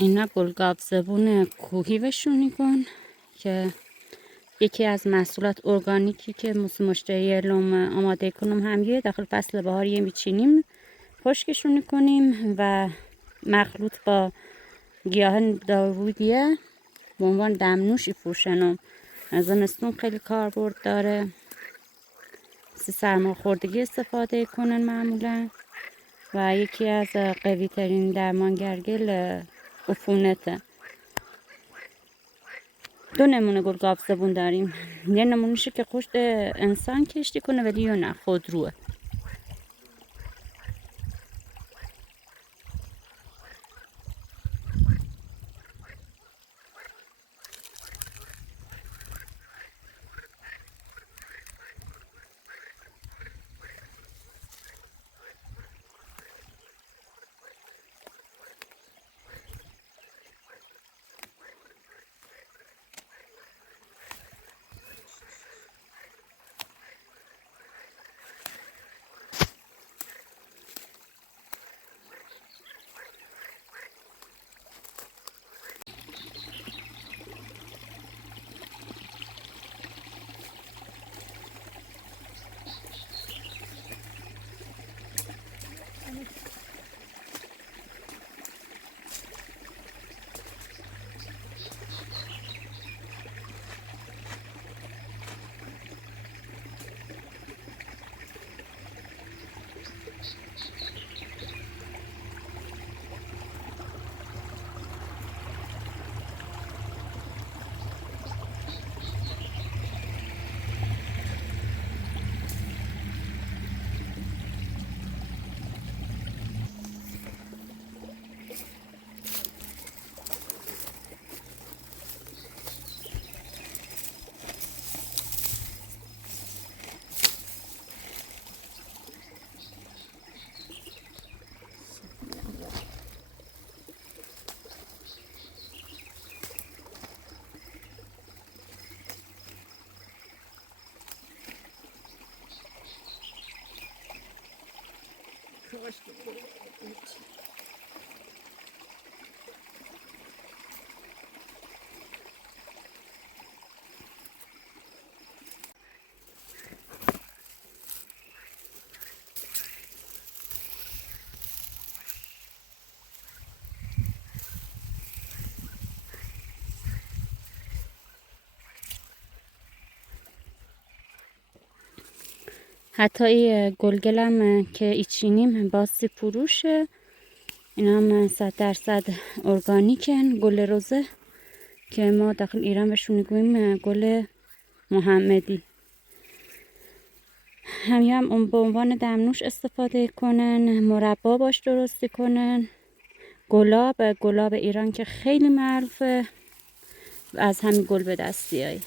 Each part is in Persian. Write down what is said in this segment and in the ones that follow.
اینا گلگاو زبون کوهی و شونیگون که یکی از محصولات ارگانیکی که مشتری لوم آماده کنم همیه داخل فصل بهار یه میچینیم خشکشون میکنیم و مخلوط با گیاه داوودیه به عنوان دمنوشی فروشنم. زمستون خیلی کاربرد داره، سرماخوردگی استفاده کنن معمولا و یکی از قوی ترین درمانگرگل عفونته. دو نمونه گلگاو زبون داریم، یه نمونهشه که پشت انسان کشتی کنه ولی یا نه خودروه. حتی این گلگلم که ایچینیم باسی فروشه، اینا هم 100% ارگانیکن. گل روزه که ما داخل ایران بهشون میگوییم گل محمدی، هم اون به عنوان دمنوش استفاده کنن، مربا باش درستی کنن. گلاب ایران که خیلی معروفه، از همین گل به دستیایی.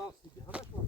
صاف دیگه همش صاف.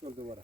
شد دوباره.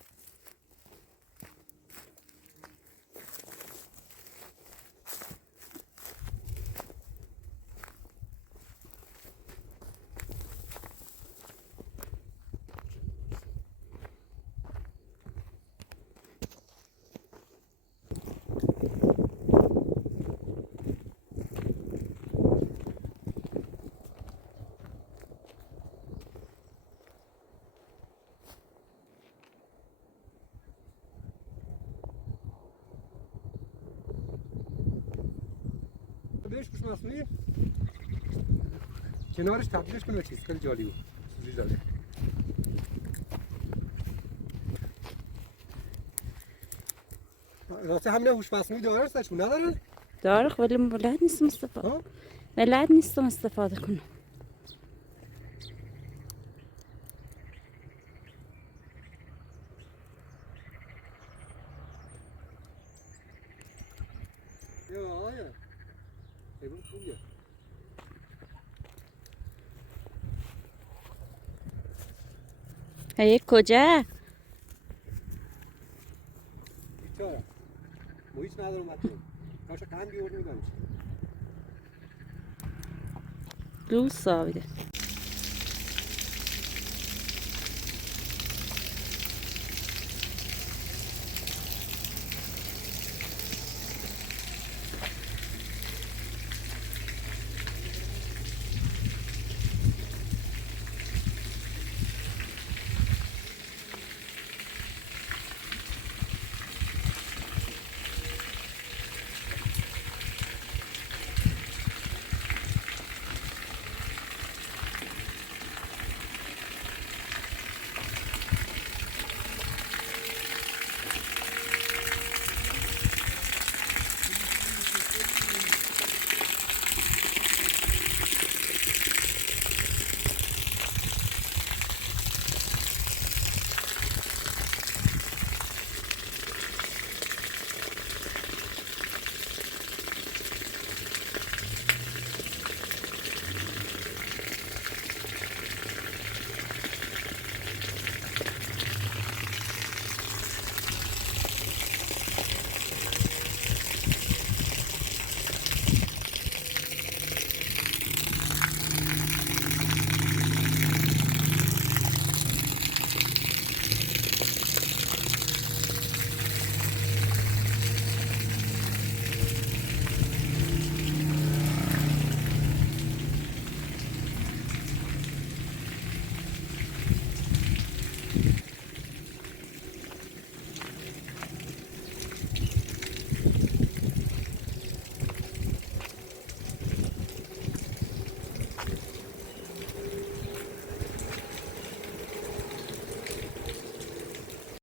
بهش گوش مصنوعی کنارش تبدیلش کنه به چیز خیلی جالب بود. سوژه داره. راستی همین هوش مصنوعی داره استشون نداره؟ داره ولی بلد نیستم استفاده. بلد نیستم استفاده کنم. یا آیا ایوان خوبیه. هی کجا؟ بیچاره محیط نداره اومد کاش قند بیورد میدمش لوس ساویده.